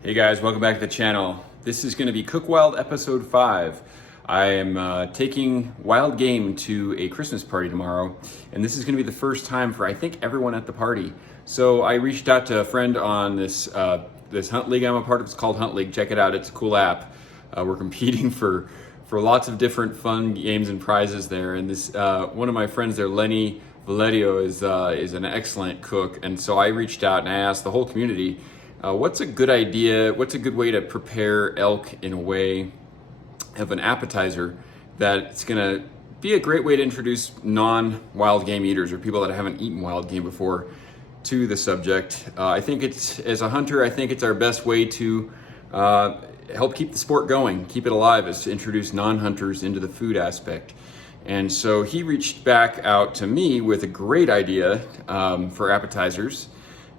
Hey guys, welcome back to the channel. This is going to be Cook Wild episode 5. I am taking wild game to a Christmas party tomorrow, and this is going to be the first time for I think everyone at the party. So I reached out to a friend on this hunt league I'm a part of. It's called Hunt League. Check it out. It's a cool app. We're competing for lots of different fun games and prizes there. And this one of my friends there, Lenny Valerio, is an excellent cook. And so I reached out and I asked the whole community, what's a good idea? What's a good way to prepare elk in a way of an appetizer that's gonna be a great way to introduce non-wild game eaters or people that haven't eaten wild game before to the subject. I think it's, as a hunter, I think it's our best way to help keep the sport going, keep it alive, is to introduce non-hunters into the food aspect. And so he reached back out to me with a great idea for appetizers.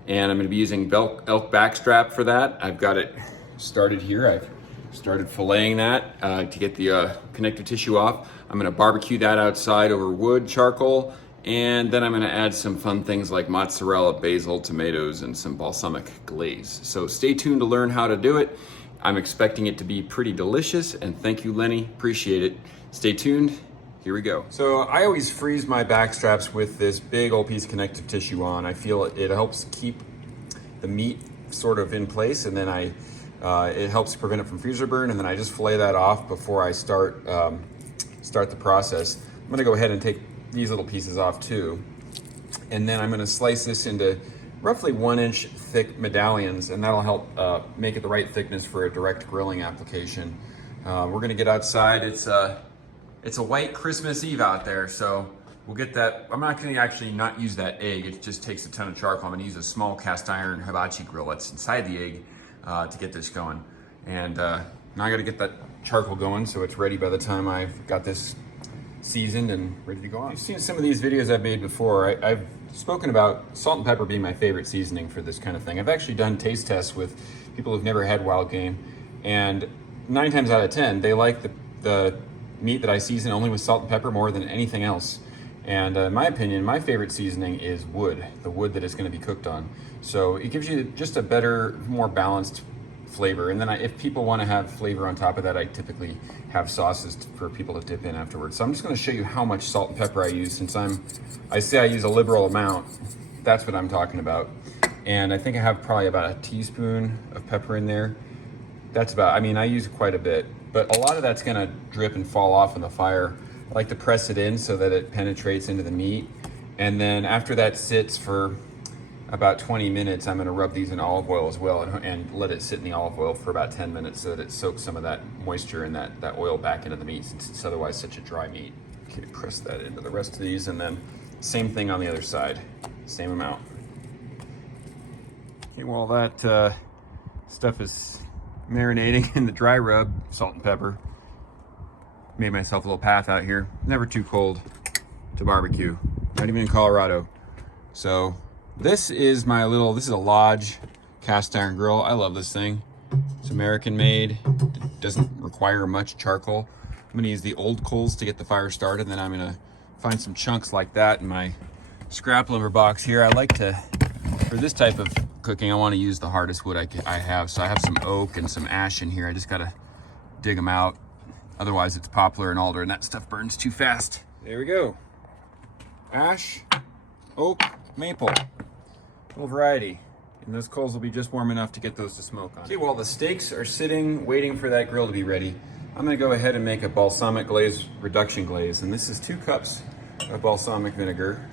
And I'm going to be using Elk Backstrap for that. I've got it started here. I've started filleting that to get the connective tissue off. I'm going to barbecue that outside over wood, charcoal, and then I'm going to add some fun things like mozzarella, basil, tomatoes, and some balsamic glaze. So stay tuned to learn how to do it. I'm expecting it to be pretty delicious, and thank you, Lenny. Appreciate it. Stay tuned. Here we go. So I always freeze my back straps with this big old piece of connective tissue on. I feel it helps keep the meat sort of in place, and then it helps prevent it from freezer burn, and then I just fillet that off before I start the process. I'm gonna go ahead and take these little pieces off too, and then I'm gonna slice this into roughly 1-inch thick medallions, and that'll help make it the right thickness for a direct grilling application. We're gonna get outside. It's a white Christmas Eve out there, so we'll get that. I'm not gonna actually not use that egg. It just takes a ton of charcoal. I'm gonna use a small cast iron hibachi grill that's inside the egg to get this going. And now I gotta get that charcoal going so it's ready by the time I've got this seasoned and ready to go on. You've seen some of these videos I've made before. I've spoken about salt and pepper being my favorite seasoning for this kind of thing. I've actually done taste tests with people who've never had wild game, and 9 times out of 10, they like the meat that I season only with salt and pepper more than anything else. And in my opinion, my favorite seasoning is wood, the wood that it's going to be cooked on. So it gives you just a better, more balanced flavor. And then if people want to have flavor on top of that, I typically have sauces for people to dip in afterwards. So I'm just going to show you how much salt and pepper I use. Since I say I use a liberal amount, that's what I'm talking about. And I think I have probably about a teaspoon of pepper in there. That's about, I mean, I use quite a bit, but a lot of that's gonna drip and fall off in the fire. I like to press it in so that it penetrates into the meat. And then after that sits for about 20 minutes, I'm gonna rub these in olive oil as well and let it sit in the olive oil for about 10 minutes so that it soaks some of that moisture and that oil back into the meat, since it's otherwise such a dry meat. Okay, press that into the rest of these, and then same thing on the other side, same amount. Okay, while that stuff is marinating in the dry rub, salt and pepper, made myself a little path out here. Never too cold to barbecue, not even in Colorado. So this is this is a Lodge cast iron grill. I love this thing. It's American made. It doesn't require much charcoal. I'm gonna use the old coals to get the fire started, and then I'm gonna find some chunks like that in my scrap lumber box here. I like to, for this type of cooking, I want to use the hardest wood I have. So I have some oak and some ash in here. I just gotta dig them out. Otherwise it's poplar and alder, and that stuff burns too fast. There we go. Ash, oak, maple, a little variety. And those coals will be just warm enough to get those to smoke on. Okay, while the steaks are sitting, waiting for that grill to be ready, I'm gonna go ahead and make a balsamic glaze reduction glaze. And this is 2 cups of balsamic vinegar.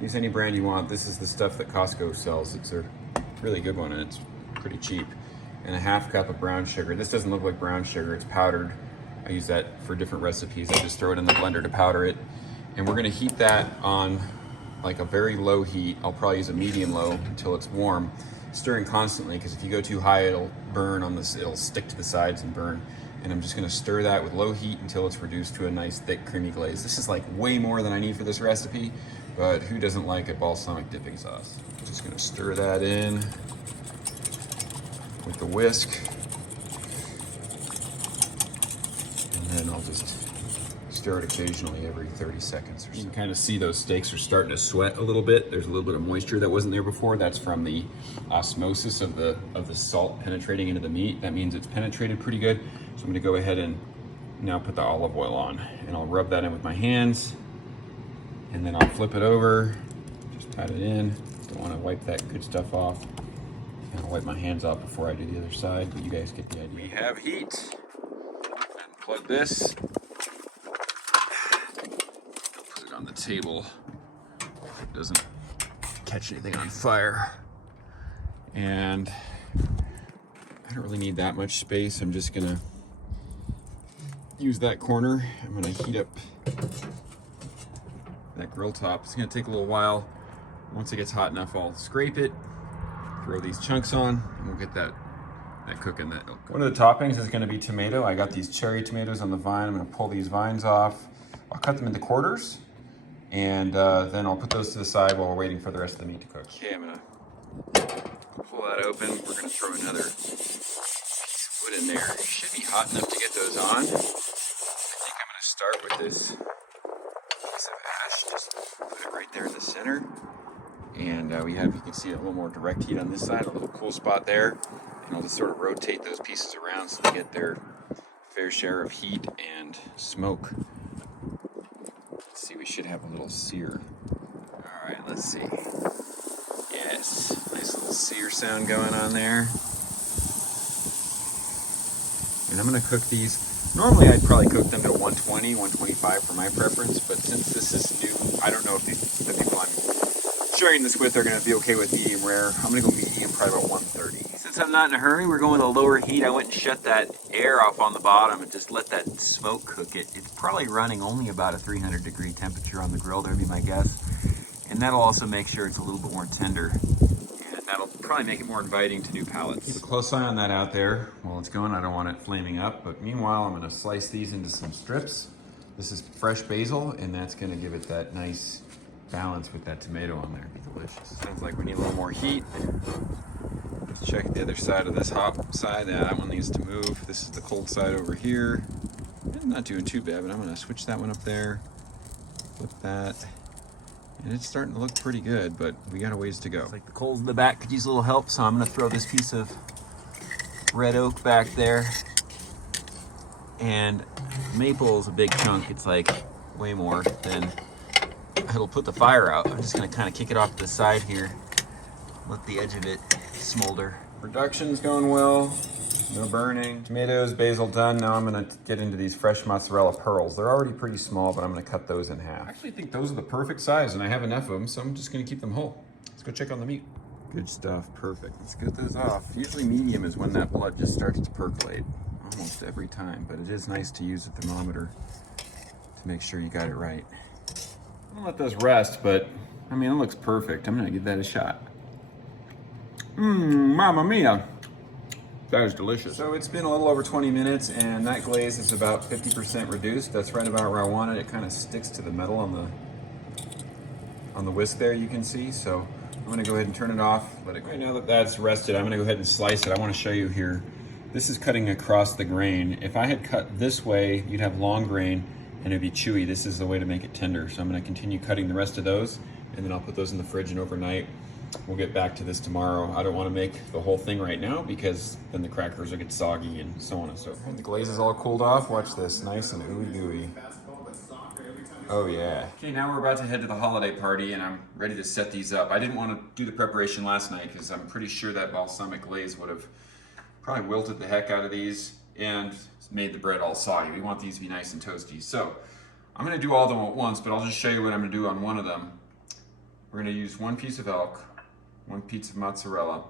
Use any brand you want. This is the stuff that Costco sells. It's a really good one, and it's pretty cheap. And a 1/2 cup of brown sugar. This doesn't look like brown sugar, it's powdered. I use that for different recipes. I just throw it in the blender to powder it. And we're gonna heat that on like a very low heat. I'll probably use a medium low until it's warm, stirring constantly, because if you go too high, it'll burn on this, it'll stick to the sides and burn. And I'm just gonna stir that with low heat until it's reduced to a nice thick creamy glaze. This is like way more than I need for this recipe, but who doesn't like a balsamic dipping sauce? Just gonna stir that in with the whisk. And then I'll just stir it occasionally every 30 seconds or so. You can kind of see those steaks are starting to sweat a little bit. There's a little bit of moisture that wasn't there before. That's from the osmosis of the salt penetrating into the meat. That means it's penetrated pretty good. So I'm gonna go ahead and now put the olive oil on, and I'll rub that in with my hands, and then I'll flip it over, just pat it in. Don't wanna wipe that good stuff off. I'll wipe my hands off before I do the other side, but you guys get the idea. We have heat. Unplug this. Put it on the table. It doesn't catch anything on fire. And I don't really need that much space. I'm just gonna use that corner. I'm gonna heat up that grill top. It's gonna take a little while. Once it gets hot enough, I'll scrape it, throw these chunks on, and we'll get that cooking. One of the toppings is going to be tomato. I got these cherry tomatoes on the vine. I'm going to pull these vines off. I'll cut them into quarters, and then I'll put those to the side while we're waiting for the rest of the meat to cook. Okay, I'm going to pull that open. We're going to throw another piece of wood in there. It should be hot enough to get those on. I think I'm going to start with this piece of ash. Just put it right there in the center. And you can see a little more direct heat on this side, a little cool spot there. And I'll just sort of rotate those pieces around so they get their fair share of heat and smoke. Let's see, we should have a little sear. All right, let's see. Yes, nice little sear sound going on there. And I'm gonna cook these. Normally I'd probably cook them to 120, 125 for my preference, but since this is new, I don't know if the people I'm sharing this with are gonna be okay with medium rare. I'm gonna go medium, probably about 130. Since I'm not in a hurry, we're going with a lower heat. I went and shut that air off on the bottom and just let that smoke cook it. It's probably running only about a 300-degree temperature on the grill, there'd be my guess. And that'll also make sure it's a little bit more tender. And that'll probably make it more inviting to new palates. Keep a close eye on that out there while it's going. I don't want it flaming up, but meanwhile, I'm gonna slice these into some strips. This is fresh basil, and that's gonna give it that nice balance with that tomato on there. It'd be delicious. Sounds like we need a little more heat. Let's check the other side of this hot side. Yeah, that one needs to move. This is the cold side over here. I'm not doing too bad, but I'm gonna switch that one up there. Flip that. And it's starting to look pretty good, but we got a ways to go. It's like the coals in the back could use a little help, so I'm gonna throw this piece of red oak back there. And maple is a big chunk. It's like way more than it'll put the fire out. I'm just gonna kind of kick it off to the side here. Let the edge of it smolder. Production's going well. No burning. Tomatoes, basil done. Now I'm gonna get into these fresh mozzarella pearls. They're already pretty small, but I'm gonna cut those in half. I actually think those are the perfect size, and I have enough of them, so I'm just gonna keep them whole. Let's go check on the meat. Good stuff, perfect. Let's get those off. Usually medium is when that blood just starts to percolate, almost every time, but it is nice to use a thermometer to make sure you got it right. I'm gonna let those rest, but I mean, it looks perfect. I'm gonna give that a shot. Mamma mia. That is delicious. So it's been a little over 20 minutes, and that glaze is about 50% reduced. That's right about where I want it. It kind of sticks to the metal on the whisk there, you can see. So I'm gonna go ahead and turn it off, let it go. Right now that that's rested, I'm gonna go ahead and slice it. I wanna show you here. This is cutting across the grain. If I had cut this way, you'd have long grain and it'd be chewy. This is the way to make it tender. So I'm gonna continue cutting the rest of those, and then I'll put those in the fridge and overnight. We'll get back to this tomorrow. I don't want to make the whole thing right now because then the crackers will get soggy and so on and so forth. The glaze is all cooled off. Watch this, nice and ooey gooey. Oh yeah. Okay, now we're about to head to the holiday party, and I'm ready to set these up. I didn't want to do the preparation last night because I'm pretty sure that balsamic glaze would have probably wilted the heck out of these and made the bread all soggy. We want these to be nice and toasty. So I'm going to do all of them at once, but I'll just show you what I'm going to do on one of them. We're going to use one piece of elk, one piece of mozzarella,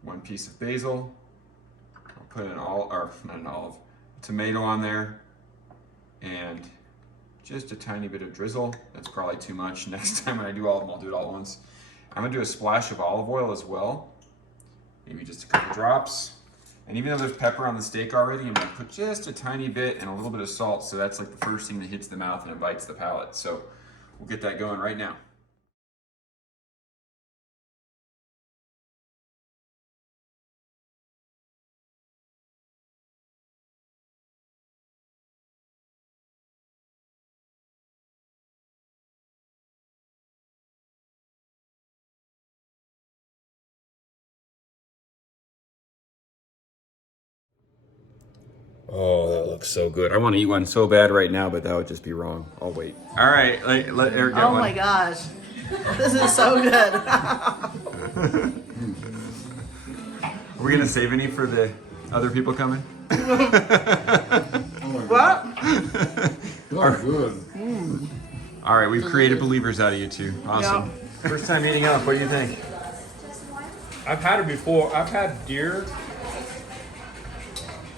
one piece of basil. I'll put a tomato on there, and just a tiny bit of drizzle. That's probably too much. Next time when I do all of them, I'll do it all at once. I'm gonna do a splash of olive oil as well. Maybe just a couple drops. And even though there's pepper on the steak already, I'm gonna put just a tiny bit and a little bit of salt, so that's like the first thing that hits the mouth and it bites the palate. So we'll get that going right now. Oh, that looks so good. I want to eat one so bad right now, but that would just be wrong. I'll wait. All right, let Eric get one. Oh my gosh. This is so good. Are we going to save any for the other people coming? What? Oh, good. All right, we've created believers out of you two. Awesome. First time eating elk. What do you think? I've had it before. I've had deer.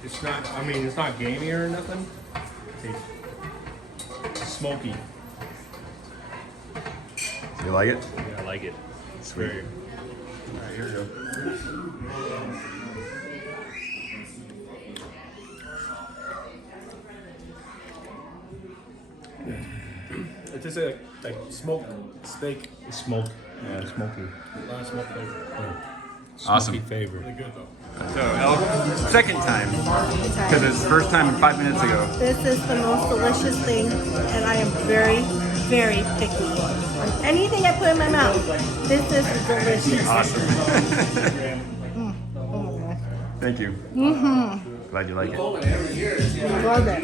It's not, I mean, it's not gamey or nothing. It's smoky. You like it? Yeah, I like it. Sweet. All right, here we go. It's just like smoked steak. It's smoked. Yeah, it's smoky. A lot of smoke flavor. Awesome. Smoky flavor. Really good though. So elk, second time, because it's the first time 5 minutes ago. This is the most delicious thing, and I am very, very picky on anything I put in my mouth. This is delicious. Awesome. Oh my gosh. Thank you. Glad you like it. Love it.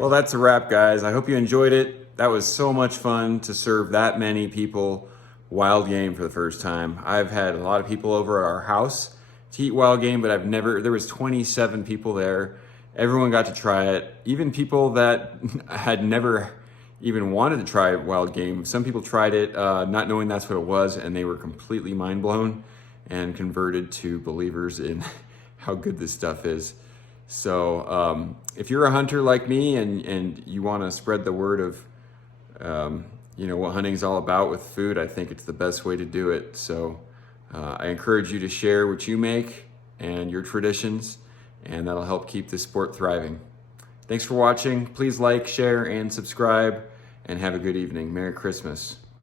Well, that's a wrap, guys. I hope you enjoyed it. That was so much fun to serve that many people wild game for the first time. I've had a lot of people over at our house to eat wild game, but there was 27 people there. Everyone got to try it. Even people that had never even wanted to try wild game. Some people tried it not knowing that's what it was, and they were completely mind blown and converted to believers in how good this stuff is. So if you're a hunter like me and you want to spread the word of what hunting's all about with food, I think it's the best way to do it. So I encourage you to share what you make and your traditions, and that'll help keep this sport thriving. Thanks for watching. Please like, share, and subscribe, and have a good evening. Merry Christmas.